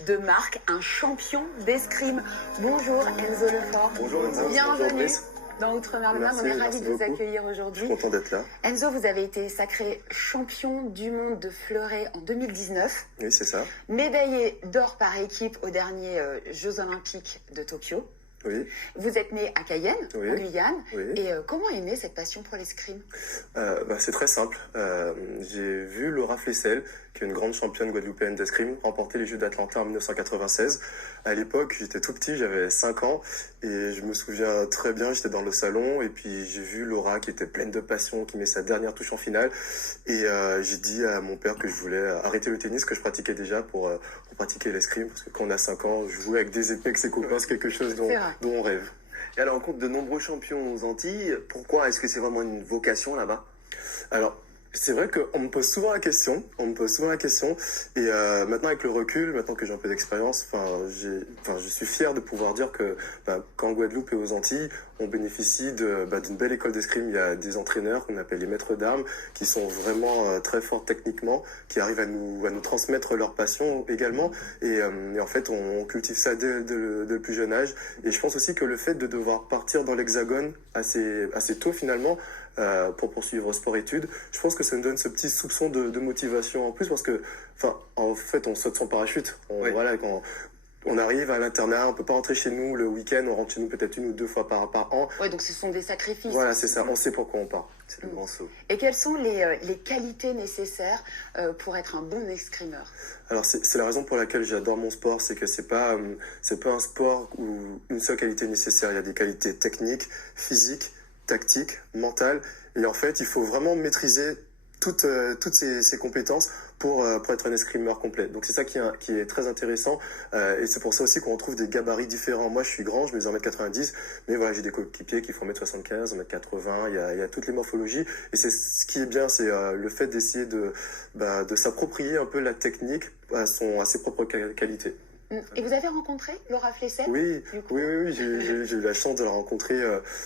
de marque, un champion d'escrime. Bonjour Enzo Lefort. Bonjour Enzo. Bienvenue dans Outre-mer le Même. On est ravis de vous accueillir aujourd'hui. Je suis content d'être là. Enzo, vous avez été sacré champion du monde de fleuret en 2019. Oui, c'est ça. Médaillé d'or par équipe aux derniers Jeux Olympiques de Tokyo. Oui. Vous êtes né à Cayenne, Oui. en Guyane. Oui. Et comment est née cette passion pour l'escrime? C'est très simple. J'ai vu Laura Flessel, qui est une grande championne guadeloupéenne d'escrime, remporter les Jeux d'Atlanta en 1996. À l'époque, j'étais tout petit, j'avais 5 ans, et je me souviens très bien, j'étais dans le salon, et puis j'ai vu Laura qui était pleine de passion, qui met sa dernière touche en finale, et j'ai dit à mon père que je voulais arrêter le tennis, que je pratiquais déjà pour pratiquer l'escrime, parce que quand on a 5 ans, jouer avec des épées avec ses copains, c'est quelque chose dont on rêve. Et à la rencontre de nombreux champions aux Antilles, pourquoi est-ce que c'est vraiment une vocation là-bas? Alors, c'est vrai qu'on me pose souvent la question, et maintenant avec le recul, maintenant que j'ai un peu d'expérience, je suis fier de pouvoir dire que qu'en Guadeloupe et aux Antilles, on bénéficie d'une belle école d'escrime. Il y a des entraîneurs qu'on appelle les maîtres d'armes, qui sont vraiment très forts techniquement, qui arrivent à nous transmettre leur passion également, et en fait on cultive ça dès le plus jeune âge. Et je pense aussi que le fait de devoir partir dans l'Hexagone assez tôt finalement, pour poursuivre sport-études, je pense que ça nous donne ce petit soupçon de motivation en plus, parce que, en fait, on saute sans parachute. Quand on arrive à l'internat, on peut pas rentrer chez nous le week-end, on rentre chez nous peut-être 1 ou 2 fois par an. Oui, donc ce sont des sacrifices. Voilà, c'est ça, on sait pourquoi on part. C'est le grand saut. Et quelles sont les qualités nécessaires pour être un bon escrimeur? Alors c'est la raison pour laquelle j'adore mon sport, c'est que c'est pas un sport où une seule qualité est nécessaire. Il y a des qualités techniques, physiques, tactique, mentale, et en fait il faut vraiment maîtriser toutes ces compétences pour être un escrimeur complet. Donc c'est ça qui est très intéressant, et c'est pour ça aussi qu'on retrouve des gabarits différents. Moi je suis grand, je mesure 1m90, mais voilà, j'ai des coéquipiers qui font 1m75, 1m80, il y a toutes les morphologies, et c'est ce qui est bien, c'est le fait d'essayer de s'approprier un peu la technique à ses propres qualités. Et vous avez rencontré Laura Flessel? Oui, j'ai eu la chance de la rencontrer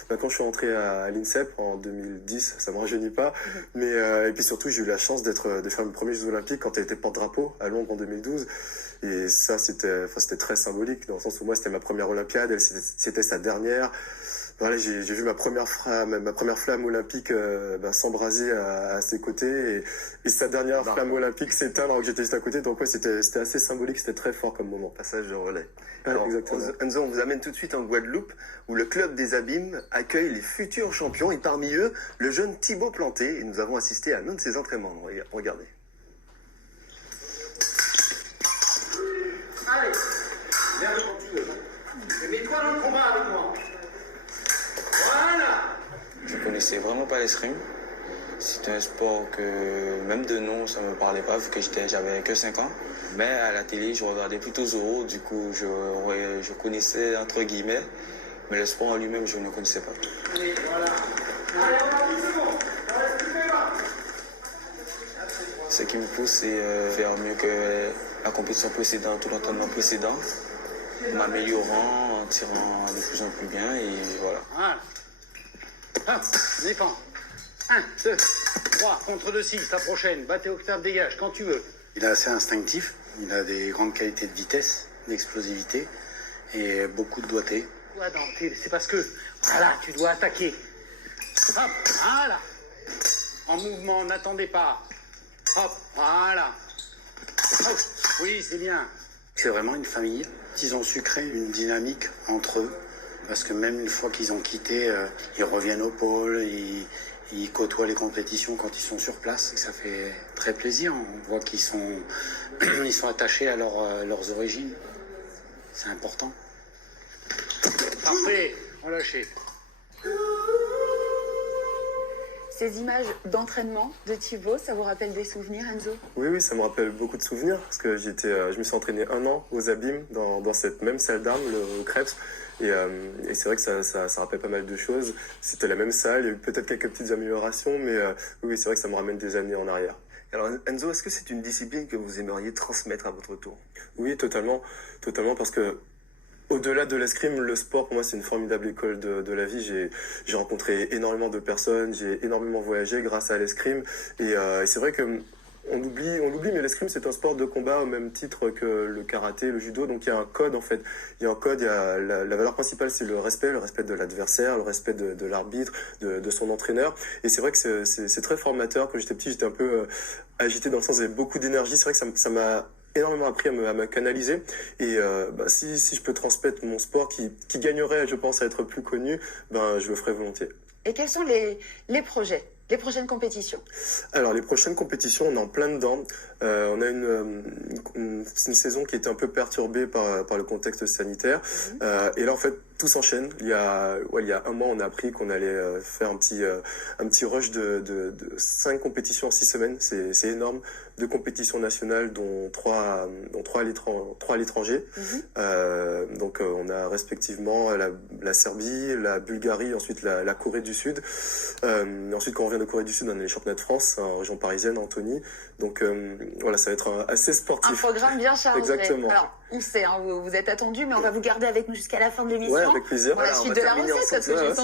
quand je suis rentré à l'INSEP en 2010, ça me rajeunit pas, mais et puis surtout j'ai eu la chance de faire mes premiers Jeux Olympiques quand elle était porte-drapeau à Londres en 2012, et ça c'était très symbolique, dans le sens où moi c'était ma première Olympiade, elle c'était sa dernière. Voilà, j'ai vu ma première flamme olympique s'embraser à ses côtés, et sa dernière flamme olympique s'éteindre alors que j'étais juste à côté. Donc ouais, c'était assez symbolique, c'était très fort comme moment. Passage de relais. Alors, exactement. Enzo, on vous amène tout de suite en Guadeloupe, où le club des Abîmes accueille les futurs champions, et parmi eux, le jeune Thibaut Planté, et nous avons assisté à l'un de ses entraînements. Regardez. Allez, viens quand tu veux. Mais mets-toi dans le combat avec moi. Voilà. Je connaissais vraiment pas l'escrime. C'était un sport que, même de nom, ça me parlait pas, vu que j'avais que 5 ans. Mais à la télé, je regardais plutôt Zorro, du coup, je connaissais entre guillemets. Mais le sport en lui-même, je ne connaissais pas. Allez, voilà. Allez, on va 10 secondes. Allez, tu fais là. Ce qui me pousse, c'est faire mieux que la compétition précédente ou l'entraînement précédent, m'améliorant, en tirant de plus en plus bien, et voilà. Voilà. Hop, défends. 1, 2, 3, contre 2, 6, ta prochaine. Battez octave, dégage, quand tu veux. Il est assez instinctif, il a des grandes qualités de vitesse, d'explosivité et beaucoup de doigté. Ouais, non, c'est parce que, voilà, tu dois attaquer. Hop, voilà. En mouvement, n'attendez pas. Hop, voilà. Hop, oui, c'est bien. C'est vraiment une famille. Ils ont su créer une dynamique entre eux, parce que même une fois qu'ils ont quitté, ils reviennent au pôle, ils côtoient les compétitions quand ils sont sur place. Et ça fait très plaisir. On voit qu'ils sont, ils sont attachés à leurs origines. C'est important. Parfait, relâchez. Ces images d'entraînement de Thibaut, ça vous rappelle des souvenirs, Enzo? Oui, ça me rappelle beaucoup de souvenirs, parce que je me suis entraîné 1 an aux Abîmes, dans cette même salle d'armes, le Krebs, et c'est vrai que ça rappelle pas mal de choses. C'était la même salle, il y a eu peut-être quelques petites améliorations, mais oui, c'est vrai que ça me ramène des années en arrière. Alors Enzo, est-ce que c'est une discipline que vous aimeriez transmettre à votre tour? Oui, totalement, parce que au-delà de l'escrime, le sport, pour moi, c'est une formidable école de la vie. J'ai rencontré énormément de personnes, j'ai énormément voyagé grâce à l'escrime. Et c'est vrai que on l'oublie, mais l'escrime c'est un sport de combat au même titre que le karaté, le judo. Donc il y a un code en fait. Il y a un code. Il y a la valeur principale, c'est le respect de l'adversaire, le respect de l'arbitre, de son entraîneur. Et c'est vrai que c'est très formateur. Quand j'étais petit, j'étais un peu agité dans le sens, j'avais beaucoup d'énergie. C'est vrai que ça m'a énormément appris à me canaliser. Et si je peux transmettre mon sport qui gagnerait, je pense, à être plus connu, je le ferai volontiers. Et quels sont les projets, les prochaines compétitions? Alors, les prochaines compétitions, on est en plein dedans. On a une saison qui était un peu perturbée par le contexte sanitaire. Et là, en fait, tout s'enchaîne. Il y a un mois, on a appris qu'on allait faire un petit rush de 5 compétitions en 6 semaines. C'est énorme. 2 compétitions nationales, dont 3 à l'étranger. Donc, on a respectivement la Serbie, la Bulgarie, ensuite la Corée du Sud. Ensuite, quand on revient de Corée du Sud, on a les championnats de France, en région parisienne, Antony. Donc, voilà, ça va être assez sportif. Un programme bien chargé. Exactement. Alors, on sait, vous êtes attendu, mais on va vous garder avec nous jusqu'à la fin de l'émission. Ouais, avec plaisir. Pour la suite de la recette, parce que j'ai senti